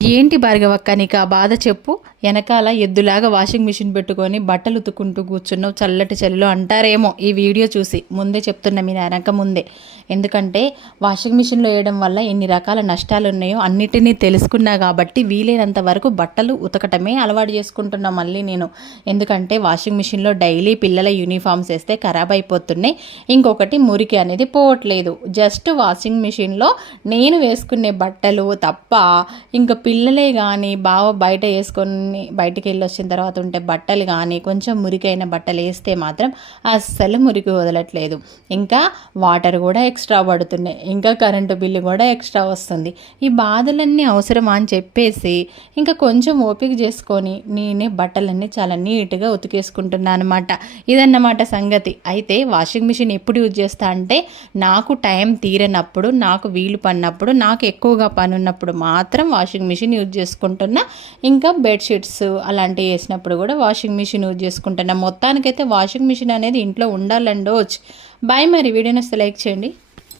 ఏంటి భార్గవక్క నీకు ఆ బాధ చెప్పు. వెనకాల ఎద్దులాగా వాషింగ్ మిషన్ పెట్టుకొని బట్టలు ఉతుక్కుంటూ కూర్చున్నావు చల్లటి చలిలో అంటారేమో ఈ వీడియో చూసి. ముందే చెప్తున్నా మీ వెనక ముందే. ఎందుకంటే వాషింగ్ మిషన్లో వేయడం వల్ల ఎన్ని రకాల నష్టాలు ఉన్నాయో అన్నిటినీ తెలుసుకున్నా కాబట్టి వీలైనంత వరకు బట్టలు ఉతకటమే అలవాటు చేసుకుంటున్నా మళ్ళీ నేను. ఎందుకంటే వాషింగ్ మిషన్లో డైలీ పిల్లల యూనిఫామ్స్ వేస్తే ఖరాబ్ అయిపోతున్నాయి. ఇంకొకటి మురికి అనేది పోవట్లేదు. జస్ట్ వాషింగ్ మిషన్లో నేను వేసుకునే బట్టలు తప్ప ఇంకా పిల్లలే కానీ బావ బయట వేసుకొని బయటికి వెళ్ళి వచ్చిన తర్వాత ఉంటే బట్టలు కానీ కొంచెం మురికైన బట్టలు వేస్తే మాత్రం అస్సలు మురికి వదలట్లేదు. ఇంకా వాటర్ కూడా ఎక్స్ట్రా పడుతున్నాయి, ఇంకా కరెంటు బిల్లు కూడా ఎక్స్ట్రా వస్తుంది. ఈ బాధలన్నీ అవసరమా అని చెప్పేసి ఇంకా కొంచెం ఓపిక చేసుకొని నేనే బట్టలన్నీ చాలా నీట్గా ఉతికేసుకుంటున్నాను అనమాట. ఇదన్నమాట సంగతి. అయితే వాషింగ్ మిషన్ ఎప్పుడు యూజ్ చేస్తా అంటే నాకు టైం తీరనప్పుడు, నాకు వీలు పడినప్పుడు, నాకు ఎక్కువగా పని ఉన్నప్పుడు మాత్రం వాషింగ్ మిషన్ యూజ్ చేసుకుంటున్నా. ఇంకా బెడ్షీట్స్ అలాంటివి వేసినప్పుడు కూడా వాషింగ్ మిషన్ యూజ్ చేసుకుంటున్నా. మొత్తానికైతే వాషింగ్ మిషన్ అనేది ఇంట్లో ఉండాలండోచ్. బాయ్. మరి వీడియోని వస్తే లైక్ చేయండి.